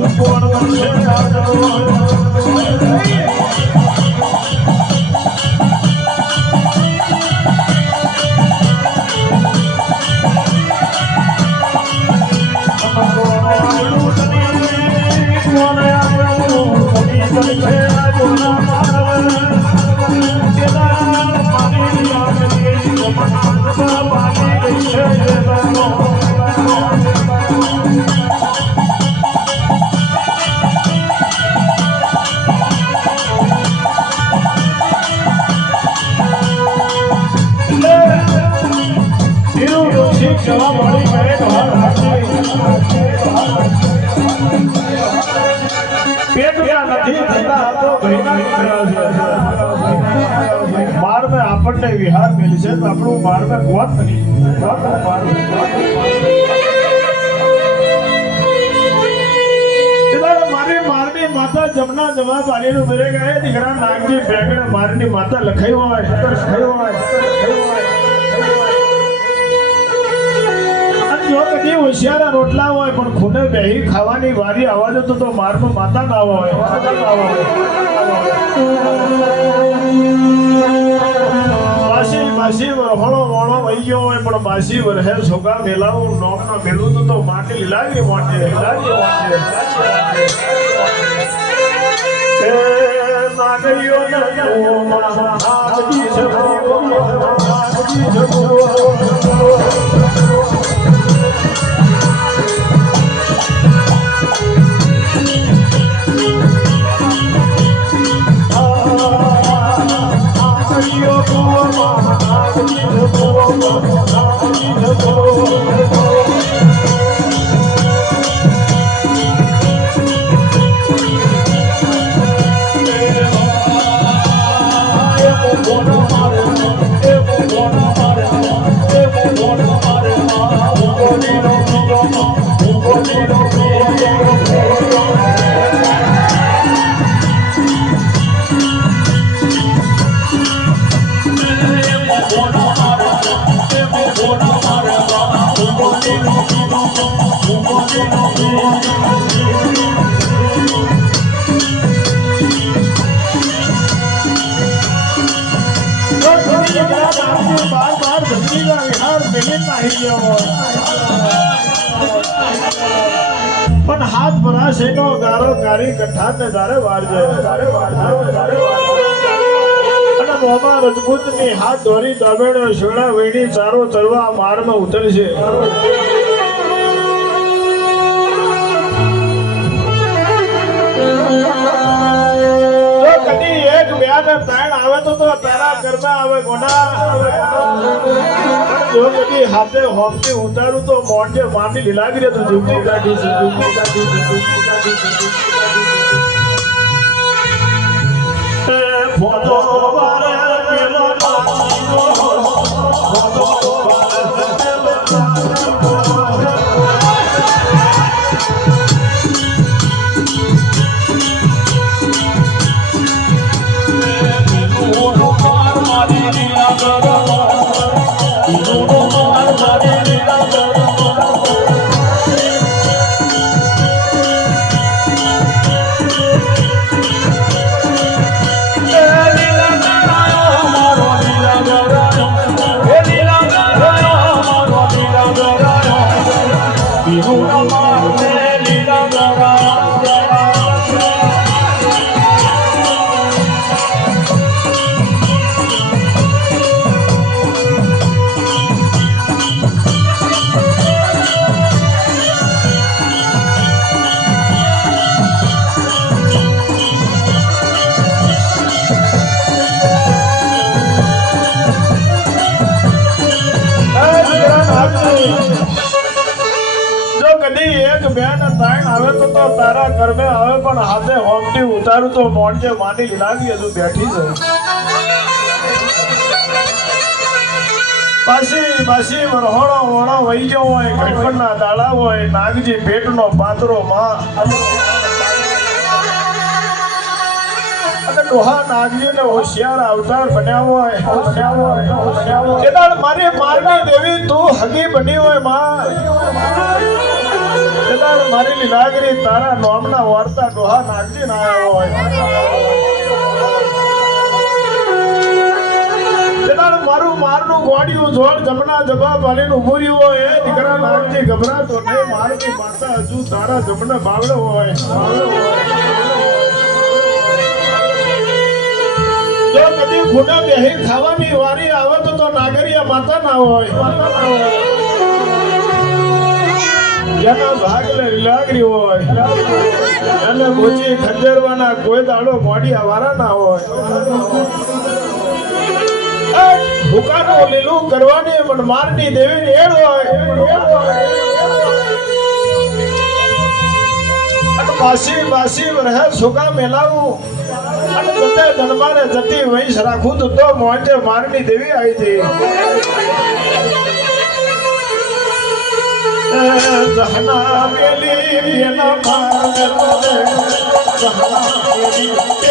પણ છે મારમે આપણને વિહાર મેલી છે, તો આપણું મારમે ગોત માતા જમના જવાબ આલીનું મેરે ગયે દીકરા નાગજી ભેગણે મારની માતા લખાઈ હોય લખાઈ હોય. કદી રોટલા હોય, પણ ખૂને બેહી ખાવાની વારી આવા જતો તો મારમાં માતા ના હોય માસી. બાસી વરહોળો મોળો વહી ગયો હોય, પણ બાસી વરહે સોગા મેલાવું નોમ ના મેલું તો માટે લીલાવી માટે, લીલાવી મોટે પણ હાથ ભરાશે નો ગારો ગારી કઠા ને તારે વારજે અને મોમાં રજપૂતની હાથ ધોરી દમેડો શોળા વેણી, ચારો ચરવા મારમાં ઉતરશે. હાથે હોમથી ઉતારું તો મોઢે માટી લીલાવી દે તો કાઢી છે જુગતી કાઢી છે જુગતી કાઢી છે જુગતી કાઢી છે. ફોટો તો તો તારા કર્મે આવે, પણ હાથે હોમથી ઉતારું તો મોઢે માની લાગી હજુ બેઠી છે. પાછી પાછી વરહોણો વણો વહી ગયો હોય ઘટપણના દાડા હોય, નાગજી પેટનો પાતરો માં. અને ડોહા નાગજીને હોશિયાર અવતાર બન્યા હોય, હોશિયાર હોય, હોશિયાર મારી મારની દેવી તું હગી બની હોયમાં. કેદાર મારેલી લાગણી તારા નોમના વાર્તા ડોહા નાગજી ના આવ્યો હોય. મારું મારનું ગોડિયું હોય, એ દીકરા નાગજી ગભરાતો નહીં મારની માતા હજુ તારા જમણા બાવળો હોય જો કદી ખૂણા ખાવાની વારી આવે તો નાગરિયા માતા ના હોય માતા ના હોય. જેના ભાગ લાગરી હોય અને ભૂચી ખંજરવાના કોઈ દાડો આવારા ના હોય. ભૂકાનું લીલું કરવાની પણ મારની દેવી એડ હોય. પાસી બાસી રહે સુકા મેલાવું. અને જતે જન્માને જતી વૈશ રાખું તો મોટે મારની દેવી આવી હતી. જહના મેલી પેલા માર જહના મેલી પેલા માર